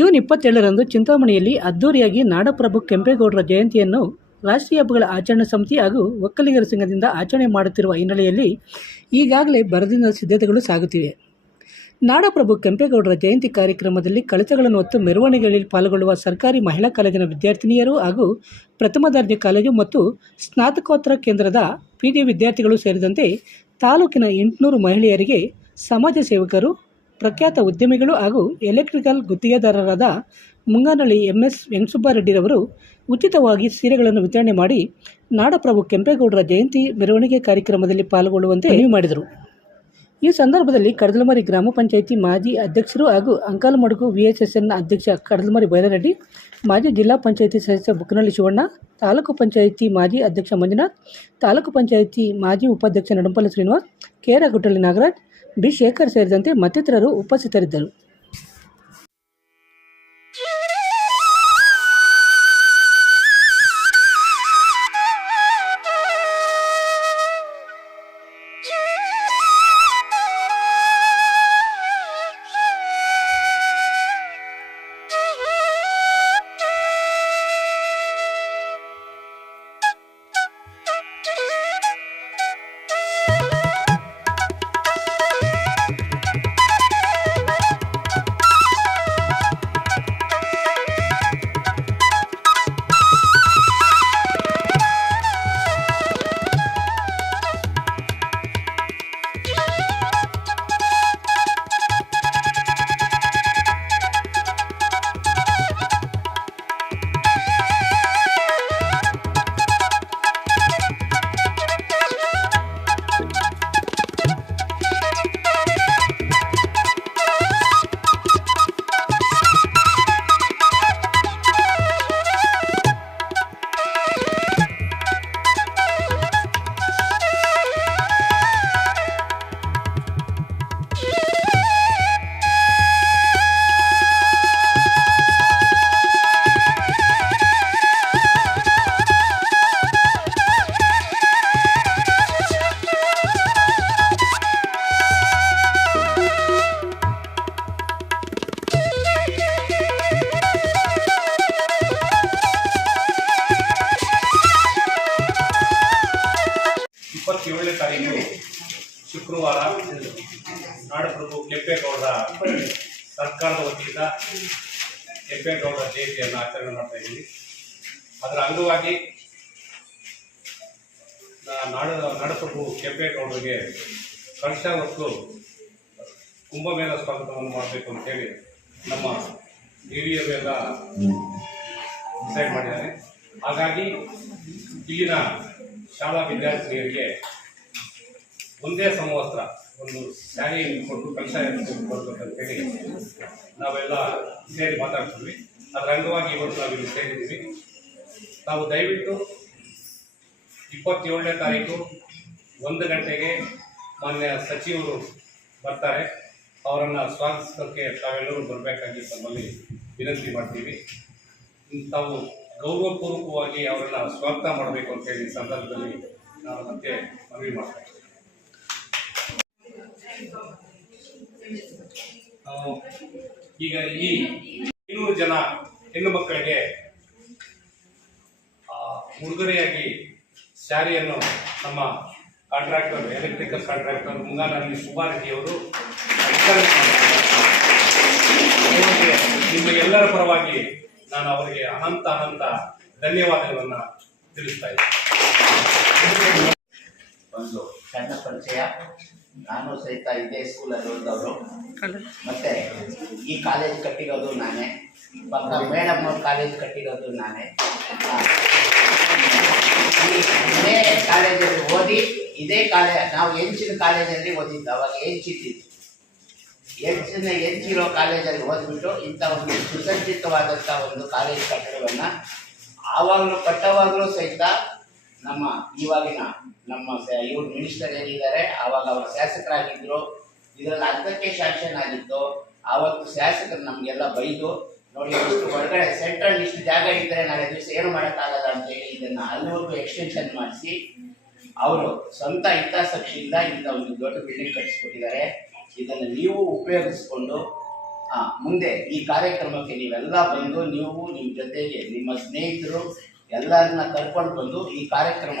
June ಇಪ್ಪತ್ತೇಳರಂದು ಚಿಂತಾಮಣಿಯಲ್ಲಿ ಅದ್ದೂರಿಯಾಗಿ ನಾಡಪ್ರಭು ಕೆಂಪೇಗೌಡರ ಜಯಂತಿಯನ್ನು ರಾಷ್ಟ್ರೀಯ ಹಬ್ಬಗಳ ಆಚರಣಾ ಸಮಿತಿ ಹಾಗೂ ಒಕ್ಕಲಿಗರ ಸಂಘದಿಂದ ಆಚರಣೆ ಮಾಡುತ್ತಿರುವ ಹಿನ್ನೆಲೆಯಲ್ಲಿ ಈಗಾಗಲೇ ಬರದಿಂದ ಸಿದ್ಧತೆಗಳು ಸಾಗುತ್ತಿವೆ. ನಾಡಪ್ರಭು ಕೆಂಪೇಗೌಡರ ಜಯಂತಿ ಕಾರ್ಯಕ್ರಮದಲ್ಲಿ ಕಳಸಗಳನ್ನು ಹೊತ್ತು ಮೆರವಣಿಗೆಯಲ್ಲಿ ಪಾಲ್ಗೊಳ್ಳುವ ಸರ್ಕಾರಿ ಮಹಿಳಾ ಕಾಲೇಜಿನ ವಿದ್ಯಾರ್ಥಿನಿಯರು ಹಾಗೂ ಪ್ರಥಮ ದರ್ಜೆ ಕಾಲೇಜು ಮತ್ತು ಸ್ನಾತಕೋತ್ತರ ಕೇಂದ್ರದ ಪಿ ವಿದ್ಯಾರ್ಥಿಗಳು ಸೇರಿದಂತೆ ತಾಲೂಕಿನ ಎಂಟುನೂರು ಮಹಿಳೆಯರಿಗೆ ಸಮಾಜ ಸೇವಕರು ಪ್ರಖ್ಯಾತ ಉದ್ಯಮಿಗಳು ಹಾಗೂ ಎಲೆಕ್ಟ್ರಿಕಲ್ ಗುತ್ತಿಗೆದಾರರಾದ ಮುಂಗಾನಳ್ಳಿ ಎಂ ಎಸ್ ವೆಂಕಟಸುಬ್ಬಾರೆಡ್ಡಿರವರು ಉಚಿತವಾಗಿ ಸೀರೆಗಳನ್ನು ವಿತರಣೆ ಮಾಡಿ ನಾಡಪ್ರಭು ಕೆಂಪೇಗೌಡರ ಜಯಂತಿ ಮೆರವಣಿಗೆ ಕಾರ್ಯಕ್ರಮದಲ್ಲಿ ಪಾಲ್ಗೊಳ್ಳುವಂತೆ ಮನವಿ ಮಾಡಿದರು. ಈ ಸಂದರ್ಭದಲ್ಲಿ ಕಡಲಮರಿ ಗ್ರಾಮ ಪಂಚಾಯಿತಿ ಮಾಜಿ ಅಧ್ಯಕ್ಷರು ಹಾಗೂ ಅಂಕಾಲಮಡುಗು ವಿಎಚ್ಎಸ್ಎನ್ನ ಅಧ್ಯಕ್ಷ ಕಡಲಮರಿ ಬೈಲರೆಡ್ಡಿ, ಮಾಜಿ ಜಿಲ್ಲಾ ಪಂಚಾಯಿತಿ ಸದಸ್ಯ ಬುಕ್ಕನಹಳ್ಳಿ ಶಿವಣ್ಣ, ತಾಲೂಕು ಪಂಚಾಯಿತಿ ಮಾಜಿ ಅಧ್ಯಕ್ಷ ಮಂಜುನಾಥ್, ತಾಲೂಕು ಪಂಚಾಯಿತಿ ಮಾಜಿ ಉಪಾಧ್ಯಕ್ಷ ನಡಂಪಲ್ಲಿ ಶ್ರೀನಿವಾಸ್ ಕೇರಗುಟ್ಟಳ್ಳಿ ನಾಗರಾಜ್ ಬಿ ಶೇಖರ್ ಸೇರಿದಂತೆ ಮತ್ತಿತರರು ಉಪಸ್ಥಿತರಿದ್ದರು. ತಾರೀಕು ಶುಕ್ರವಾರ ನಾಡಪ್ರಭು ಕೆಂಪೇಗೌಡರ ಸರ್ಕಾರದ ವತಿಯಿಂದ ಕೆಂಪೇಗೌಡರ ಜಯಂತಿಯನ್ನು ಆಚರಣೆ ಮಾಡ್ತಾ ಇದ್ದೀವಿ. ಅದರ ಅಂಗವಾಗಿ ನಾಡ ನಾಡಪ್ರಭು ಕೆಂಪೇಗೌಡರಿಗೆ ಕಳಶ ಹೊತ್ತು ಕುಂಭಮೇಳ ಸ್ವಾಗತವನ್ನು ಮಾಡಬೇಕು ಅಂತೇಳಿ ನಮ್ಮ ಹಿರಿಯರೆಲ್ಲ ಡಿಸೈಡ್ ಮಾಡಿದ್ದಾರೆ. ಹಾಗಾಗಿ ಇಲ್ಲಿನ ಶಾಲಾ ವಿದ್ಯಾರ್ಥಿನಿಯರಿಗೆ ಒಂದೇ ಸಮವಸ್ತ್ರ, ಒಂದು ಸ್ಯಾರಿಯನ್ನು ಕೊಟ್ಟು ಕಷಾಯ ಕೊಡ್ಬೇಕಂತ ಹೇಳಿ ನಾವೆಲ್ಲ ಸೇರಿ ಮಾತಾಡ್ತೀವಿ ಅದರ ಅಂಗವಾಗಿ ಇವತ್ತು ನಾವಿಲ್ಲಿ ಸೇರಿದ್ದೀವಿ. ನಾವು ದಯವಿಟ್ಟು ಇಪ್ಪತ್ತೇಳನೇ ತಾರೀಕು ಒಂದು ಗಂಟೆಗೆ ಮಾನ್ಯ ಸಚಿವರು ಬರ್ತಾರೆ. ಅವರನ್ನು ಸ್ವಾಗತಿಸೋಕ್ಕೆ ತಾವೆಲ್ಲರೂ ಬರಬೇಕಾಗಿ ತಮ್ಮಲ್ಲಿ ವಿನಂತಿ ಮಾಡ್ತೀವಿ. ತಾವು ಗೌರವಪೂರ್ವಕವಾಗಿ ಅವರನ್ನು ಸ್ವಾಗತ ಮಾಡಬೇಕು ಅಂತೇಳಿ ಸಂದರ್ಭದಲ್ಲಿ ನಾನು ಮತ್ತೆ ಮನವಿ ಮಾಡ್ತೇನೆ ಈಗ ಈ ಇನ್ನೂರು ಜನ ಹೆಣ್ಣು ಮಕ್ಕಳಿಗೆ ಉಡುಗೊರೆಯಾಗಿ ಸ್ಯಾರಿಯನ್ನು ನಮ್ಮ ಕಾಂಟ್ರಾಕ್ಟರ್ ಎಲೆಕ್ಟ್ರಿಕಲ್ ಕಾಂಟ್ರಾಕ್ಟರ್ ಮುಂಗಾನಲ್ಲಿ ಸುಬ್ಬಾರೆಡ್ಡಿಯವರು ನಿಮಗೆಲ್ಲರ ಪರವಾಗಿ ನಾನು ಅವರಿಗೆ ಅನಂತ ಅನಂತ ಧನ್ಯವಾದಗಳನ್ನು ತಿಳಿಸ್ತಾ ಇದ್ದೀನಿ. ಒಂದು ಸಣ್ಣ ಪರಿಚಯ. ನಾನು ಸಹಿತ ಇದೇ ಸ್ಕೂಲಲ್ಲಿ ಓದಿದವರು ಮತ್ತೆ ಈ ಕಾಲೇಜ್ ಕಟ್ಟಿರೋದು ನಾನೇ. ಪಕ್ಕ ಮೇಡಮ್ ಅವ್ರ ಕಾಲೇಜ್ ಕಟ್ಟಿರೋದು ನಾನೇ. ಇದೇ ಕಾಲೇಜಲ್ಲಿ ಓದಿ ಇದೇ ಕಾಲೇಜ್ ನಾವು ಹೆಂಚಿನ ಕಾಲೇಜಲ್ಲಿ ಓದಿದ್ದು ಅವಾಗ ಹೆಂಚಿದ್ದಿದ್ದು. ಹೆಂಚಿನ ಹೆಂಚಿರೋ ಕಾಲೇಜಲ್ಲಿ ಓದ್ಬಿಟ್ಟು ಇಂಥ ಒಂದು ಸುಸಜ್ಜಿತವಾದಂಥ ಒಂದು ಕಾಲೇಜ್ ಕಟ್ಟಡವನ್ನು ಆವಾಗಲೂ ಕಟ್ಟವಾಗಲೂ ಸಹಿತ ನಮ್ಮ ಇವಾಗಿನ ನಮ್ಮ ಇವ್ರು ಮಿನಿಸ್ಟರ್ ಏನಿದ್ದಾರೆ ಆವಾಗ ಅವರು ಶಾಸಕರಾಗಿದ್ರು. ಇದರಲ್ಲಿ ಅರ್ಧಕ್ಕೆ ಶಾಂಕ್ಷನ್ ಆಗಿತ್ತು. ಆವತ್ತು ಶಾಸಕರು ನಮಗೆಲ್ಲ ಬೈದು, ನೋಡಿ, ಇಷ್ಟು ಹೊರಗಡೆ ಸೆಂಟ್ರಲ್ ಇಷ್ಟು ಜಾಗ ಇದ್ದರೆ ನಾಳೆ ದಿವಸ ಏನು ಮಾಡೋಕ್ಕಾಗಲ್ಲ ಅಂತೇಳಿ ಇದನ್ನು ಅಲ್ಲಿವರೆಗೂ ಎಕ್ಸ್ಟೆನ್ಷನ್ ಮಾಡಿಸಿ, ಅವರು ಸ್ವಂತ ಹಿತಾಸಕ್ತಿಯಿಂದ ಇಂಥ ಒಂದು ದೊಡ್ಡ ಬಿಲ್ಡಿಂಗ್ ಕಟ್ಟಿಸ್ಕೊಟ್ಟಿದ್ದಾರೆ. ಇದನ್ನು ನೀವು ಉಪಯೋಗಿಸ್ಕೊಂಡು ಮುಂದೆ ಈ ಕಾರ್ಯಕ್ರಮಕ್ಕೆ ನೀವೆಲ್ಲ ಬಂದು ನೀವು ನಿಮ್ಮ ಜೊತೆಗೆ ನಿಮ್ಮ ಸ್ನೇಹಿತರು ಎಲ್ಲರನ್ನ ಕರ್ಕೊಂಡು ಬಂದು ಈ ಕಾರ್ಯಕ್ರಮ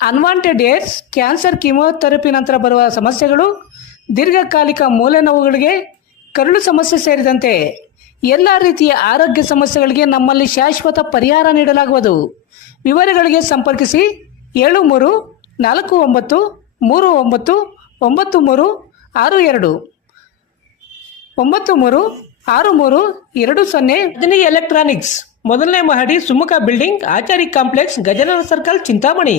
ಅನ್ವಾಂಟೆಡ್ ಏಡ್ಸ್ ಕ್ಯಾನ್ಸರ್ ಕಿಮೋಥೆರಪಿ ನಂತರ ಬರುವ ಸಮಸ್ಯೆಗಳು, ದೀರ್ಘಕಾಲಿಕ ಮೂಲೆ ನೋವುಗಳಿಗೆ ಕರುಳು ಸಮಸ್ಯೆ ಸೇರಿದಂತೆ ಎಲ್ಲ ರೀತಿಯ ಆರೋಗ್ಯ ಸಮಸ್ಯೆಗಳಿಗೆ ನಮ್ಮಲ್ಲಿ ಶಾಶ್ವತ ಪರಿಹಾರ ನೀಡಲಾಗುವುದು. ವಿವರಗಳಿಗೆ ಸಂಪರ್ಕಿಸಿ ಏಳು ಮೂರು ನಾಲ್ಕು ಒಂಬತ್ತು ಮೂರು ಒಂಬತ್ತು ಒಂಬತ್ತು ಮೂರು ಆರು ಎರಡು. ಒಂಬತ್ತು ಮೂರು ಆರು ಮೂರು ಎರಡು ಸೊನ್ನೆ ರಜನಿ ಎಲೆಕ್ಟ್ರಾನಿಕ್ಸ್ ಮೊದಲನೇ ಮಹಡಿ Sumukha building Achari complex Gajanana circle Chintamani.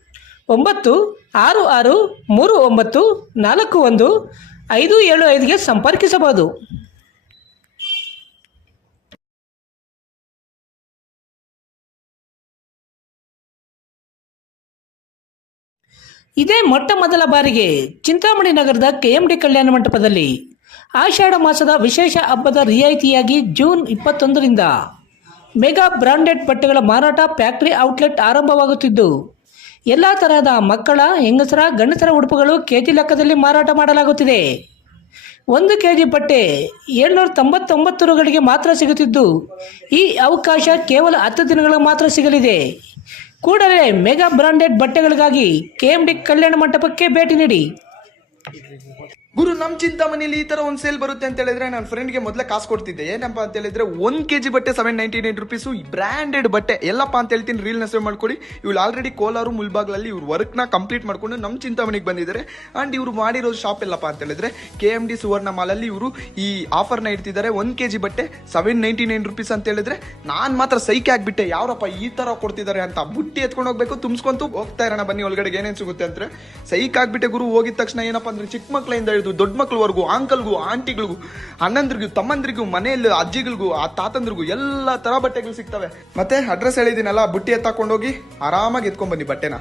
ಒಂಬತ್ತು, ಆರು ಆರು, ಮೂರು, ಒಂಬತ್ತು, ನಾಲ್ಕು, ಒಂದು, ಐದು, ಏಳು, ಐದುಗೆ ಸಂಪರ್ಕಿಸಬಹುದು. ಇದೇ ಮೊಟ್ಟ ಮೊದಲ ಬಾರಿಗೆ ಚಿಂತಾಮಣಿ ನಗರದ ಕೆಎಂಡಿ ಕಲ್ಯಾಣ ಮಂಟಪದಲ್ಲಿ ಆಷಾಢ ಮಾಸದ ವಿಶೇಷ ಹಬ್ಬದ ರಿಯಾಯಿತಿಯಾಗಿ ಜೂನ್ ಇಪ್ಪತ್ತೊಂದರಿಂದ ಮೆಗಾ ಬ್ರಾಂಡೆಡ್ ಬಟ್ಟೆಗಳ ಮಾರಾಟ ಫ್ಯಾಕ್ಟರಿ ಔಟ್ಲೆಟ್ ಆರಂಭವಾಗುತ್ತಿದ್ದು. ಎಲ್ಲ ತರಹದ ಮಕ್ಕಳ ಹೆಂಗಸರ, ಗಂಡಸರ ಉಡುಪುಗಳು ಕೆಜಿ ಲೆಕ್ಕದಲ್ಲಿ ಮಾರಾಟ ಮಾಡಲಾಗುತ್ತಿದೆ. ಒಂದು ಕೆ ಜಿ ಬಟ್ಟೆ ಏಳ್ನೂರ ತೊಂಬತ್ತೊಂಬತ್ತು ರುಗಳಿಗೆ ಮಾತ್ರ ಸಿಗುತ್ತಿದ್ದು, ಈ ಅವಕಾಶ ಕೇವಲ ಹತ್ತು ದಿನಗಳ ಮಾತ್ರ ಸಿಗಲಿದೆ. ಕೂಡಲೇ ಮೆಗಾ ಬ್ರಾಂಡೆಡ್ ಬಟ್ಟೆಗಳಿಗಾಗಿ ಕೆಎಂಡಿ ಕಲ್ಯಾಣ ಮಂಟಪಕ್ಕೆ ಭೇಟಿ ನೀಡಿ. ಗುರು, ನಮ್ ಚಿಂತಾಮಣಿಲಿ ಈ ತರ ಒಂದ್ ಸೇಲ್ ಬರುತ್ತೆ ಅಂತ ಹೇಳಿದ್ರೆ ನನ್ನ ಫ್ರೆಂಡ್ಗೆ ಮೊದಲೇ ಕಾಸು ಕೊಡ್ತಿದ್ದೆ. ಏನಪ್ಪ ಅಂತ ಹೇಳಿದ್ರೆ ಕೆ ಜಿ ಬಟ್ಟೆ seven ninety nine rupees branded ಬಟ್ಟೆ. ಎಲ್ಲಪ್ಪ ಅಂತ ಹೇಳ್ತೀನಿ ರೀಲ್ ಸೇವ್ ಮಾಡ್ಕೊಳ್ಳಿ ಇವ್ಳು ಆಲ್ರೆಡಿ ಕೋಲಾರು ಮುಲ್ಬಾಗ್ಲಲ್ಲಿ ಇವ್ರು ವರ್ಕ್ನ ಕಂಪ್ಲೀಟ್ ಮಾಡ್ಕೊಂಡು ನಮ್ಮ ಚಿಂತಾಮಣಿಗೆ ಬಂದಿದ್ದಾರೆ. ಅಂಡ್ ಇವ್ರು ಮಾಡಿರೋ ಶಾಪ್ ಎಲ್ಲಪ್ಪ ಅಂತ ಹೇಳಿದ್ರೆ ಕೆ ಎಂ ಡಿ ಸುವರ್ಣ ಮಾಲಲ್ಲಿ ಇವರು ಈ ಆಫರ್ನ ಇಡ್ತಿದ್ದಾರೆ. ಒಂದ್ ಕೆಜಿ ಬಟ್ಟೆ ಸೆವೆನ್ ನೈಂಟಿ ನೈನ್ ರುಪೀಸ್ ಅಂತ ಹೇಳಿದ್ರೆ ನಾನು ಮಾತ್ರ ಸೈಕ್ ಆಗಿಬಿಟ್ಟೆ. ಯಾರಪ್ಪ ಈ ತರ ಕೊಡ್ತಿದ್ದಾರೆ ಅಂತ ಬುಟ್ಟಿ ಎತ್ಕೊಂಡು ಹೋಗ್ಬೇಕು, ತುಂಬಿಸ್ಕೊಂತು ಹೋಗ್ತಾ ಇರೋಣ ಬನ್ನಿ ಒಳಗಡೆ ಏನೇನು ಸಿಗುತ್ತೆ ಅಂದರೆ ಸೈಕ್ ಆಗಿಬಿಟ್ಟೆ ಗುರು, ಹೋಗಿದ ತಕ್ಷಣ ಏನಪ್ಪ ಅಂದ್ರೆ ಚಿಕ್ಕ ಮಕ್ಳಿಂದ ಹಿಡಿದು ದೊಡ್ಡ ಮಕ್ಳವರೆಗೂ ಅಂಕಲ್ಗೂ ಆಂಟಿಗಳಿಗೂ ಅಣ್ಣಂದ್ರಿಗೂ, ತಮ್ಮಂದ್ರಿಗೂ, ಮನೆಯಲ್ಲಿ ಅಜ್ಜಿಗಳಿಗೂ, ಆ ತಾತಂದ್ರಿಗೂ ಎಲ್ಲ ತರ ಬಟ್ಟೆಗಳು ಸಿಗ್ತವೆ. ಮತ್ತೆ ಅಡ್ರೆಸ್ ಹೇಳಿದಿನಲ್ಲ ಬುಟ್ಟಿ ಎತ್ತಾಕೊಂಡೋಗಿ, ಆರಾಮಾಗಿ ಎತ್ಕೊಂಡ್ ಬನ್ನಿ ಬಟ್ಟೆನ.